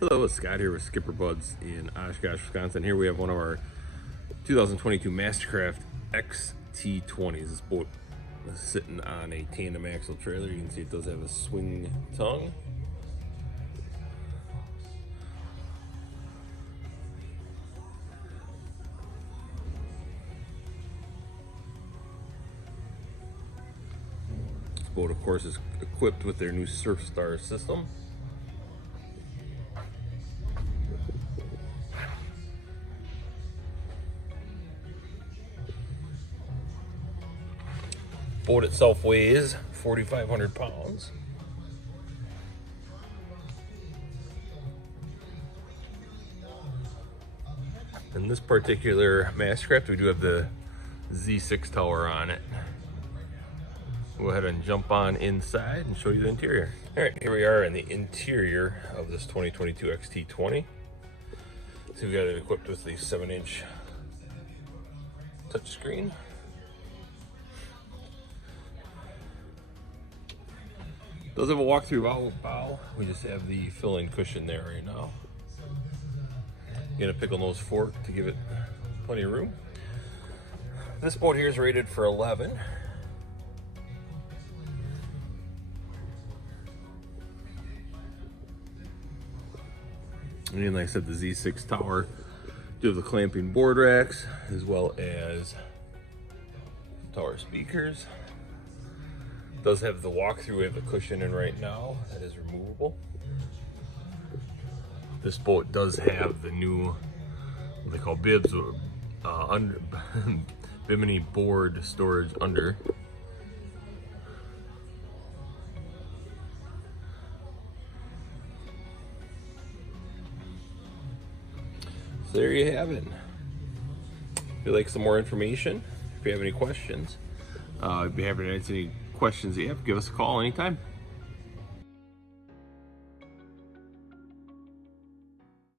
Hello, it's Scott here with Skipperbuds in Oshkosh, Wisconsin. Here we have one of our 2022 Mastercraft XT-20s. This boat is sitting on a tandem axle trailer. You can see it does have a swing tongue. This boat, of course, is equipped with their new SurfStar system. Boat itself weighs 4,500 pounds. In this particular Mastercraft, we do have the Z6 tower on it. We'll go ahead and jump on inside and show you the interior. All right, here we are in the interior of this 2022 XT-20. So we got it equipped with the 7-inch touchscreen. Does have a walk-through bow. We just have the fill-in cushion there right now. Get a pickle nose fork to give it plenty of room. This boat here is rated for 11. And like I said, the Z6 tower. Do have the clamping board racks as well as tower speakers. Does have the walkthrough. We have the cushion in right now that is removable. This boat does have the new, what they call bibs, under bimini board storage under. So there you have it. If you'd like some more information, if you have any questions, I'd be happy to answer any questions you have. Give us a call anytime.